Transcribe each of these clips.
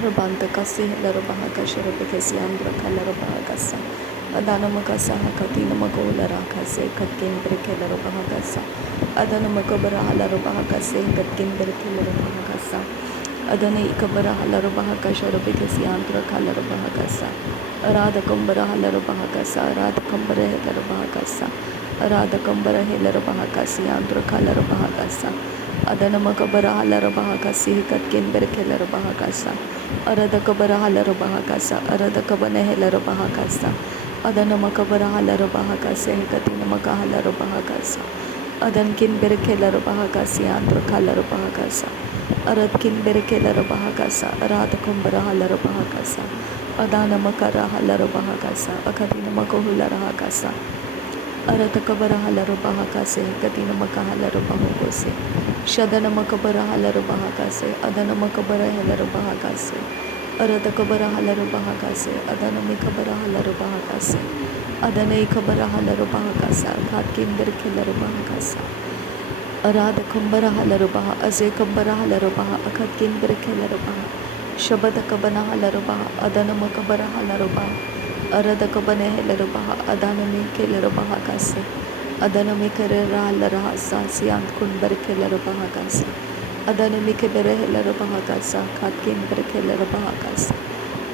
Rabanta kasi larabahaka sharabakasi andra kalarabahakasa Adanamakasa Hakatina Magola Rakase Katkin Berkelarabahakasa Adanamakabara Larabahakase Katkin Berkelarabahakasa Adana Ikabara Larabahaka Sharabakasi andra kalarabahakasa Arada Kumbara Larabahakasa Arada Kumbara Larabahakasa Arada Kumbara Hilarabahakasi andra kalarabahakasa Adana Makabara Larabahakasi Katkin Berkelarabahakasa Arada Kabara Larabahakasa Arada Kabana Hilarabahakasa Adana Makabara Larabahakasa Katina Makahala Rabahakasa Adankin Berkela Rabahakasi Andra Kalarabahakasa Aradkin Berkela Rabahakasa Arada Kumbara Larabahakasa Adana Makara Larabahakasa Akatina Makohula Rahakasa Arata Kabara Larabahakase Katina Makahala Rabahakose Shadana Makabara Larabahakase Adana Makabara Larabahakase Arada Kabara Larabahakase Adana Mikabara Larabahakase Adana Ikabara Larabahakasa Katkin Berkela Rabahakasa Arada Kumbara Larabaha, Aze Kumbara Larabaha, Akatkin Berkela Rabaha, Shabada Kabana Larabaha, Adana Makabara Larabaha, Arada Kabane Larabaha, Adana Mike Larabaha Kase, Adana Mikere Laraha Sian Kun Berkela Rabaha Kase, Adana Mikebere Larabaha Kasa, Katkin Berkela Rabaha Kase,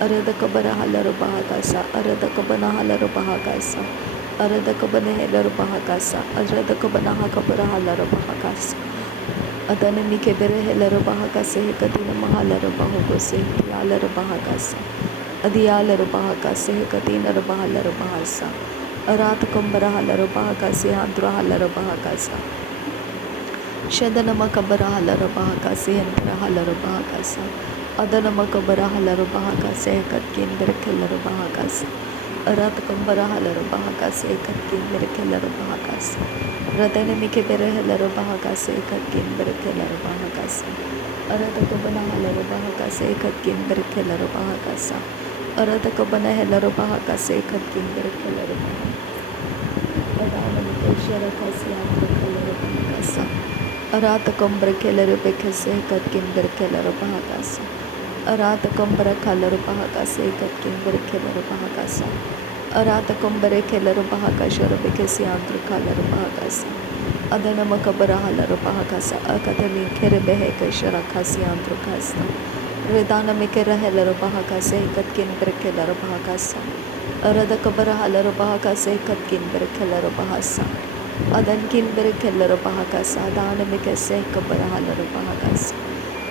Arada Kabara Larabaha Kasa, Arada Kabana Larabaha Kasa. Arada Kabane Larabahakasa, Arada Kabanaha Kabaraha Larabahakasa, Adana Mikebere Larabahakase, Katina Mahalarabahose, Yalarabahakasa, Adialarabahakase, Katina Rabahalarabahasa, Arata Kumbaraha Larabahakase, Andraha Larabahakasa, Shadana Makabaraha Larabahakase, Andraha Larabahakasa, Adana Makabaraha Larabahakase, Katkin Berkelarabahakasa. Arat Kumbara Larabahakase Katkin Berkelarabahakasa Radana Mikebere Larabahakase Katkin Berkelarabahakasa Arata Kabana Larabahakase Katkin Berkelarabahakasa Arata Kabana Larabahakase Katkin Berkelarabahakasa Adana Mikeshara Kasya Berkelarabahakasa Arata Kumbrekelarabakase Katkin Berkelarabahakasa Arata Kumbara Kalarabahakase Katkin Berkelarabahakasa Arata Kumbare Kelarabahakasha Rabekasi Andra Kalarabahakasa Adana Makabara Halarabahakasa Akatami Kerebeheka Sharakasi Andra Kasta Redana Mikera Helarabahakase Katkin Berkelarabahakasa Arada Kabara Halarabahakase Katkin Berkelarabahasa Adankin Berkelarabahakasa Adana Mikase Kabara Halarabahakasa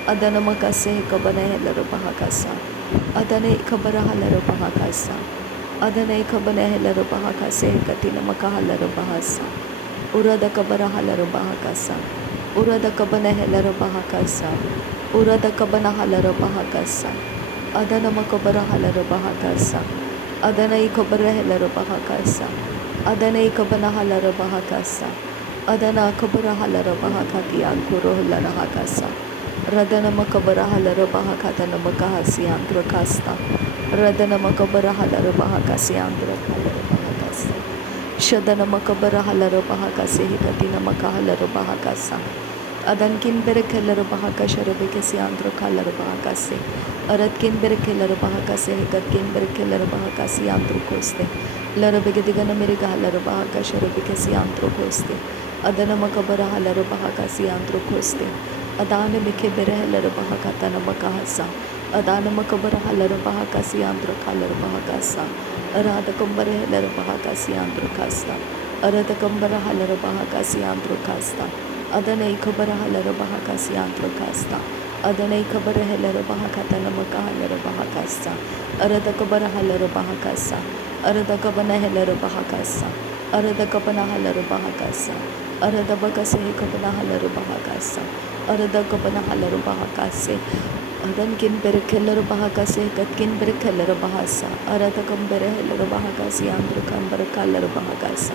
Adana Makase Kabana Helarabahakasa Adane Kabara Halarabahakasa Adana Kabana Helarabahakase Katina Makahalarabahasa Urada Kabara Halarabahakasa Urada Kabana Helarabahakasa Urada Kabana Halarabahakasa Adana Makabara Halarabahakasa Adana Kabara Helarabahakasa Adana Kabana Halarabahakasa Adana Kabara Halarabahakati Ankuro Halarahakasa Radana Makabara Halarabahakatana Makahasi Andra Kasta Radana Makabara Halarabahakasi Andra Kalarabahakasa Shadana Makabara Halarabahakasi Hikatina Makahalarabahakasa Adankin Berekelarabahakasha Rabekasi Andra Kalarabahakasi Aratkin Berekelarabahakasi Hikatkin Berekelarabahakasi Andra Koste Larabegadigana Meriga Halarabahakasha Rabekasi Andra Koste Adana Makabara Halarabahakasi Andra Koste Adana Mikebere Larabahakatana Makahasa Adana Makabara Larabahakasi Andra Kalarabahakasa Arada Kumbare Larabahakasi Andra Kasta Arada Kumbara Larabahakasi Andra Kasta Adana Ikabara Larabahakasi Andra Kasta Adana Ikabara Larabahakatana Makahalarabahakasa Arada Kabara Larabahakasa Arada Kabana Larabahakasa Arada Kabana Larabahakasa Arada Bakase Kabana Larabahakasa Arada Kabana Halarabahakase Adankin Berkelarabahakase Katkin Berkelarabahasa Arada Kambere Helarabahakasi Andru Kambara Kalarabahakasa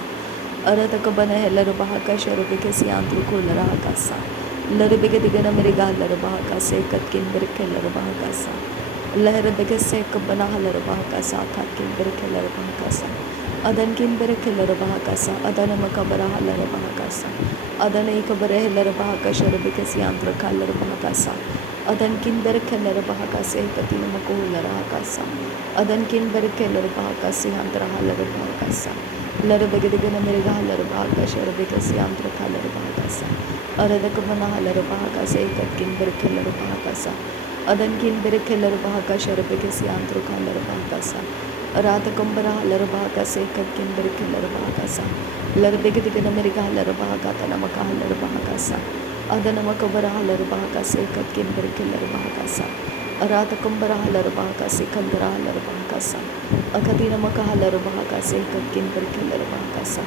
Arada Kabana Helarabahakasha Rabekasi Andru Kularahakasa Larabigadigana Meriga Larabahakase Katkin Berkelarabahakasa Laharabegase Kabana Halarabahakasa Katkin Berkelarabahakasa Adankin Berkelarabahakasa Adana Makabara Halarabahakasa Adana Ikabare Helarabahakasha Rabekasi Andra Kalarabahakasa Adan kin berkeller bahakase katina makular hakasa. Adan kin berkeller bahakase andra halar bahakasa. Lar begedigana mirga halar bahakasha rebekasi andra halar bahakasa. Aradakabana halar bahakase katkin berkeller bahakasa. Adan kin berkeller bahakasha rebekasi andra halar bahakasa. Aradakambara halar bahakase katkin berkeller bahakasa. Lar begedigana mirga halar bahakata namaka halar bahakasa. Adana makabara halar bahakase katkin berkeller bahakasa. Arata kumbara halar bahakase kandara halar bahakasa. Akadina maka halar bahakase katkin berkeller bahakasa.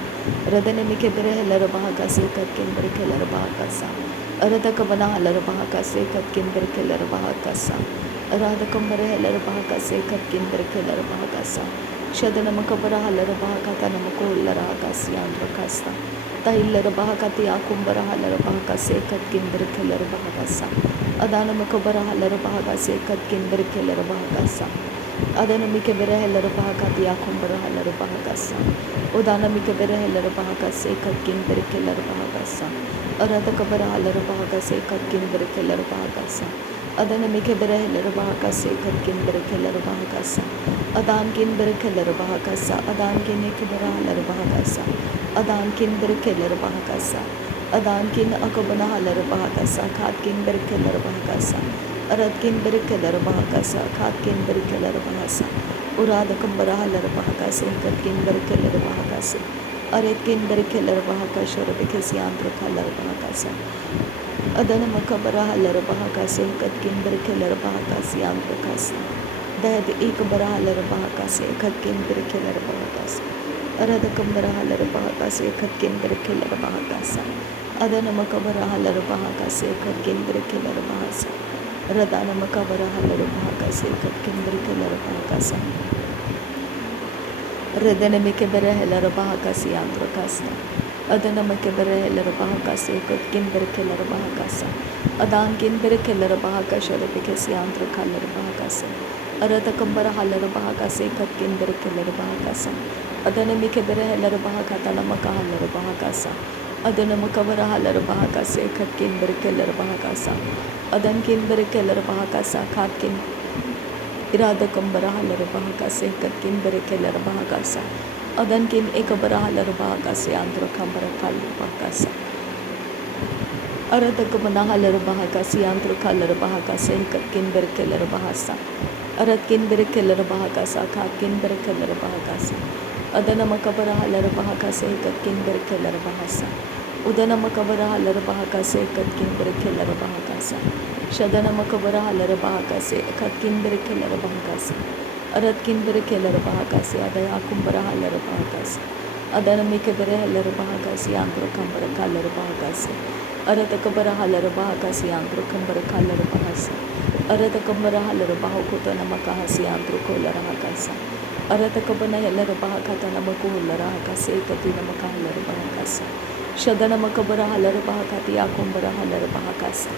Radane mike bere halar bahakase katkin berkeller bahakasa. Arata kabana halar bahakase katkin berkeller bahakasa. Arata kumbara halar bahakase katkin berkeller bahakasa. Shadana makabara halar bahakata namako halar bahakasi andrakasta. Tahillar bahakati akumbara halar bahakase katkin berkeller bahakasa. Adana makabara halar bahakase katkin berkeller bahakasa. Adana mike bere halar bahakati akumbara halar bahakasa. Udana mike bere halar bahakase katkin berkeller bahakasa. Arata kabara halar bahakase katkin berkeller bahakasa. Adana mike bere halar bahakase katkin berkeller bahakasa. Adan kin berkeller bahakasa. Adan kin ikbara halar bahakasa. Adan kin berkeller bahakasa. Adan kin akabana halar bahakasa. Khat kin berkeller bahakasa. Arad kin berkeller bahakasa. Khat kin berkeller bahasa. Urada kambara halar bahakasa. Kat kin berkeller bahakasa. Ared kin berkeller bahakasa. Rebekasi andra halar bahakasa. Adana makabara halar bahakasa. Kat kin berkeller bahakasi andra kasa. Dad ikbara halar bahakasa. Kat kin berkeller bahakasa. Arada kambara halar bahakase katkin berkeller bahakasa. Adana makabara halar bahakase katkin berkeller bahasa. Radana makabara halar bahakase katkin berkeller bahakasa. Radana mikabara halar bahakase andrakasta. Adana makabara halar bahakase katkin berkeller bahakasa. Adan kin berkeller bahakasha rebekasi andrakhalar bahakasa. Arada kambara halar bahakase katkin berkeller bahakasa. Adana mike bere halar bahakata namaka halar bahakasa. Adana makabara halar bahakase katkin berkeller bahakasa. Adan kin berkeller bahakasa katkin irada kambara halar bahakase katkin berkeller bahakasa. Adan kin ekabara halar bahakase andra kambara halar bahakasa. Arada kabana halar bahakase andra halar bahakase katkin berkeller bahasa. Arad kin berkeller bahakasa katkin berkeller bahakasa. Adana makabara halar bahakase katkin berkeller bahasa. Udana makabara halar bahakase katkin berkeller bahakasa. Shadana makabara halar bahakase katkin berkeller bahakasa. Arad kin berkeller bahakase adaya kumbara halar bahakase. Adana mikabara halar bahakase andro kambara halar bahakase. Arad kabara halar bahakase andro kambara halar bahasa. Arad kambara halar bahakota namakahasi andro kolar bahakasa. Arata kabana halar bahakata namakular hakase kati namakahalar bahakasa. Shadana makabara halar bahakati akumbara halar bahakasa.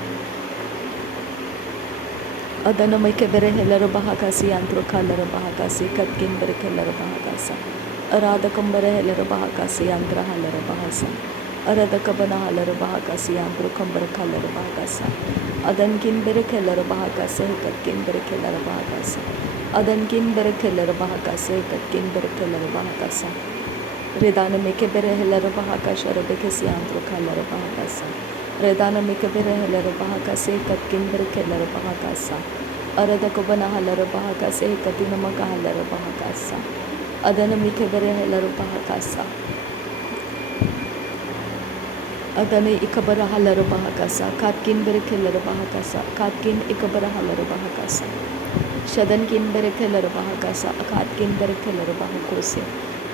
Adana maikebere halar bahakasi antro kalar bahakasi katkin berkelar bahakasa. Arada kambara halar bahakasi andra halar bahasa. Arada kabana halar bahakasi andro kambara kalar bahakasa. Adan kin berkelar bahakasa katkin berkelar bahakasa. Adan kin berkeller bahakase katkin berkeller bahakasa. Redana mike bere heller bahakasha rebekasi andro kalar bahakasa. Redana mike bere heller bahakase katkin berkeller bahakasa. Arada kabana halar bahakase katina maka halar bahakasa. Adana mike bere heller bahakasa. Adana ikabara halar bahakasa. Katkin berkeller bahakasa. Katkin ikabara halar bahakasa. Shadan kin berkeller bahakasa. Katkin berkeller bahakose.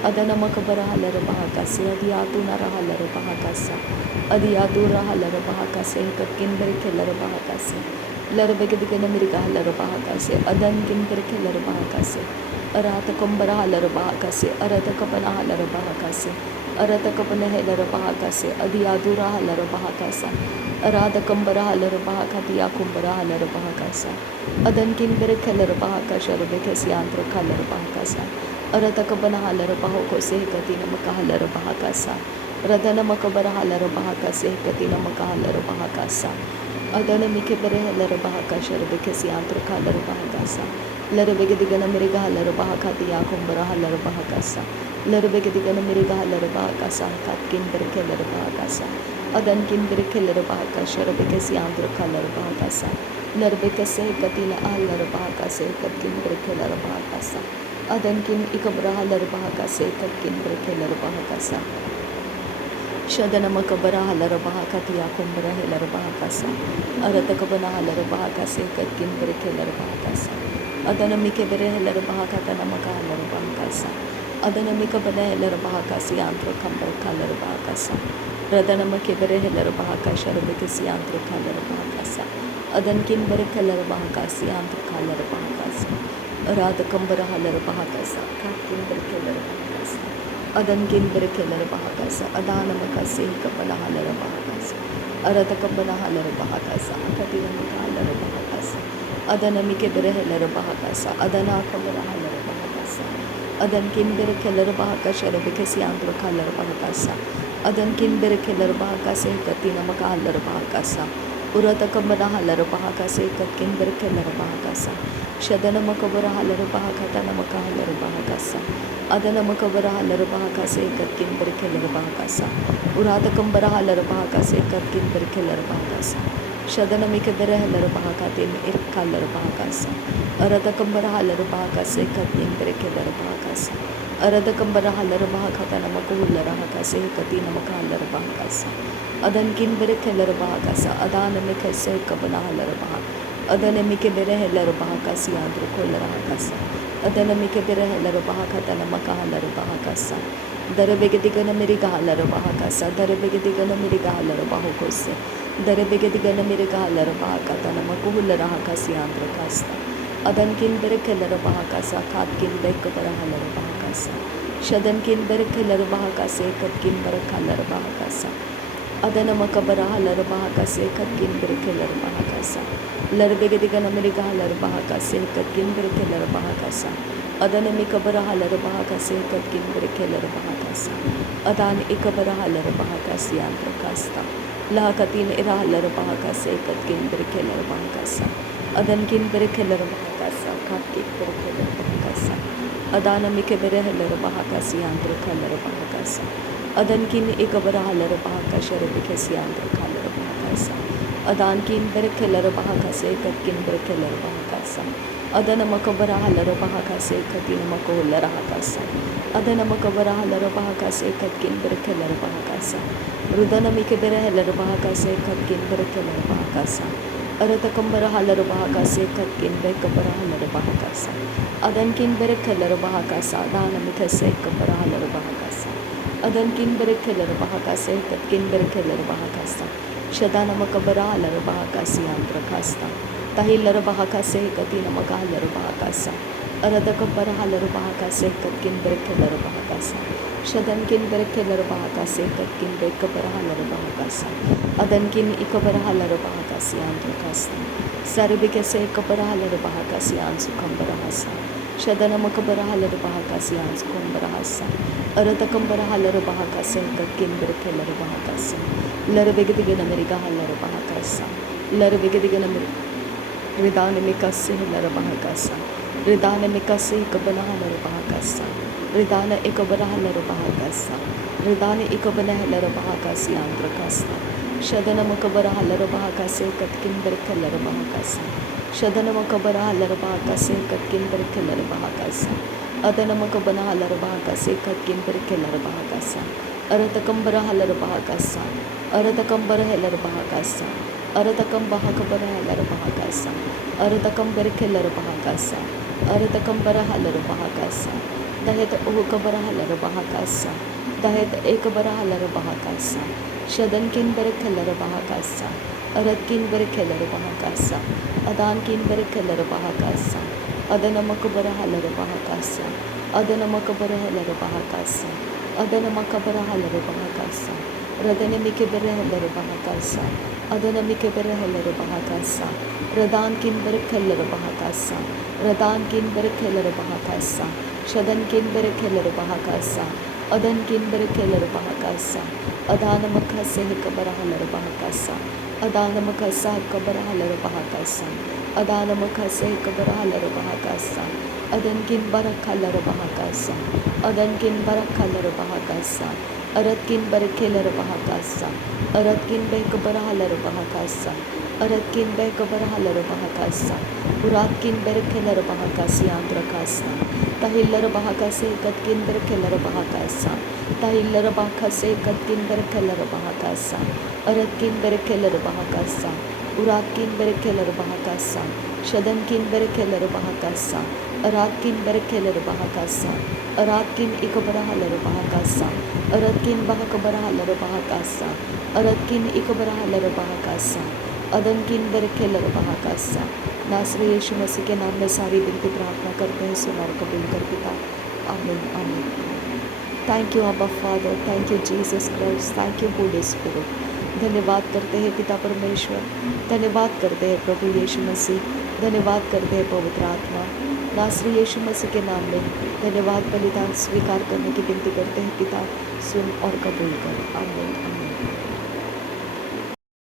Adana makabara halar bahakase. Adiyatu nara halar bahakasa. Adiyatu ra halar bahakase. Katkin berkeller bahakase. Lar begedigana mirga halar bahakase. Adan kin berkeller bahakase. Arata kumbara halar bahakase. Arata kapana halar bahakase. Arata kapana halar bahakase. Adiyatu ra halar bahakasa. Arada kambara halar bahakatiya kumbara halar bahakasa. Adan kin berkeller bahakasha rebekasi andro kalar bahakasa. Arata kabana halar bahakose katina maka halar bahakasa. Radana makabara halar bahakase katina maka halar bahakasa. Adana mike bere helera bahaka sharbe kesi antro kalera bahakasa. Lerbe gedigana miriga halera bahaka diya kumbara halera bahakasa. Lerbe gedigana miriga halera bahakasa katkin bere kelera bahakasa. Adan kin bere kelera bahaka sharbe kesi antro kalera bahakasa. Lerbe kese katina halera bahakasa katkin bere kelera bahakasa. Adan kin ikabra halera bahakasa katkin bere kelera bahakasa. Shadana makabara halara bahakatiya kumbara helara bahakasa. Aratakabana halara bahakase katkin berke helara bahakasa. Adana mike bere helara bahakata namaka halara bahakasa. Adana mika bana helara bahakasi antro kambar kalara bahakasa. Radana make bere helara bahakasha rabekasi antro kalara bahakasa. Adan kin berke helara bahakasi antro kalara bahakasa. Radakambara halara bahakasa katkin berke helara bahakasa. Adan kin berkeler bahakasa adana makase kabala halara bahakasa arata kabala halara bahakasa akatina makalara bahakasa adana mike berheler bahakasa adana kabala halara bahakasa adan kin berkeler bahakasa rabekasi andro kalara bahakasa adan kin berkeler bahakasa katina makalara bahakasa urata kabala halara bahakasa katkin berkeler bahakasa shadana makabara halara bahakata namakalara bahakasa adana makabara halara bahakasa katkin berkeler bahakasa urata kambara halara bahakasa katkin berkeler bahakasa shadana mike berheler bahakatin irkalar bahakasa arata kambara halara bahakasa katkin berkeler bahakasa arata kambara halara bahakata namakulara bahakasa katin namakalar bahakasa adan kin berkeler bahakasa adana mike se kabana halara bahakasa adana mike berheler bahakasi andro kolara bahakasa adana mike berheler bahakata namakalar bahakasa darabegediga miriga halar bahakasa darabegediga miriga halar bahukose darabegediga miriga halar bahakata namakular bahakasi andro kasta adan kin berkeler bahakasa katkin bekabara halar bahakasa shadan kin berkeler bahakasa katkin berkalar bahakasa adana makabara halar bahakasa katkin berkeler bahakasa larbegediga miriga halar bahakasa katkin berkeler bahakasa adana mikabara halar bahakasa katkin berkeler bahakasa adan ikabara halar bahakasa andro kasta lahakatin ira halar bahakasa katkin berkeler bahakasa adan kin berkeler bahakasa katkin berkeler bahakasa adana mikabara halar bahakasa andro kalar bahakasa adan kin ikabara halar bahakasa rabekasi andro kalar bahakasa adan kin berkeler bahakasa katkin berkeler bahakasa adana makabara halara bahakasa katina makolara bahakasa adana makabara halara bahakasa katkin berkeler bahakasa rudana mikabara halara bahakasa katkin berkeler bahakasa arata kambara halara bahakasa katkin bekabara halara bahakasa adan kin berkeler bahakasa adana mikase kabara halara bahakasa adan kin berkeler bahakasa katkin berkeler bahakasa shadana makabara halara bahakasa antrakasta tahilar bahakasa katina magalar bahakasa arada kabara halar bahakasa katkin berkeler bahakasa shadan kin berkeler bahakasa katkin bekabara halar bahakasa adan kin ikabara halar bahakasa antrakasta sarbikase kabara halar bahakasa ansu kambara hasa shadana makabara halar bahakasa ansu kambara hasa arada kambara halar bahakasa katkin berkeler bahakasa larbegediga meriga halar bahakasa larbegediga Ridane mikasi halara bahakasa ridane mikasi ikabana halara bahakasa ridane ikabana halara bahakasa ridane ikabana halara bahakasi antrakasa shadana makabara halara bahakasa katkin berkeler bahakasa shadana makabara halara bahakasa katkin berkeler bahakasa adana makabana halara bahakasa katkin berkeler bahakasa aratakambara halara bahakasa aratakambara halara bahakasa aratakam bahakabara halara bahakasa aratakam berkeler bahakasa aratakam bara halara bahakasa dahet uhukabara halara bahakasa dahet ekabara halara bahakasa shadan kin berkeler bahakasa aratkin berkeler bahakasa adan kin berkeler bahakasa adana makabara halara bahakasa adana makabara halara bahakasa adana makabara halara bahakasa radane mikabara halara bahakasa adana mikabara halara bahakasa radan kin berkeler bahakasa radan kin berkeler bahakasa shadan kin berkeler bahakasa adan kin berkeler bahakasa adana makase kabara halara bahakasa Adana makasa kabara halara bahakasa. Adana makase kabara halara bahakasa. Adankin barakhalara bahakasa. Adankin barakhalara bahakasa. Aratkin barakhelara bahakasa. Aratkin bekabara halara bahakasa. Aratkin bekabara halara bahakasa. Uratkin berakhelara bahakasi andrakasa. Tahillara bahakase katkin berakhelara bahakasa. Tahillara bahakase katkin berakhelara bahakasa. Aratkin berakhelara bahakasa. Uratkin berakhelara bahakasa. Shadankin berakhelara bahakasa. Aratkin berakhelara bahakasa. Aratkin ikabara halara bahakasa. Aratkin bahakabara halara bahakasa. Aratkin ikabara halara bahakasa. अदनकिन बरखेलर बहाकासा. नासरी यीशु मसीह के नाम में सारी विनती प्रार्थना करते हैं, सुन और कबूल कर पिता। आमीन आमीन। थैंक यू अब्बा father, thank you Jesus Christ, thank you Holi spirit. धन्यवाद करते हैं पिता परमेश्वर, धन्यवाद करते हैं प्रभु यीशु मसीह, धन्यवाद करते हैं पवित्र आत्मा। नासरी यीशु मसीह के नाम में धन्यवाद बलिदान स्वीकार करने की विनती करते हैं पिता, सुन और कबूल कर। आमीन आमीन।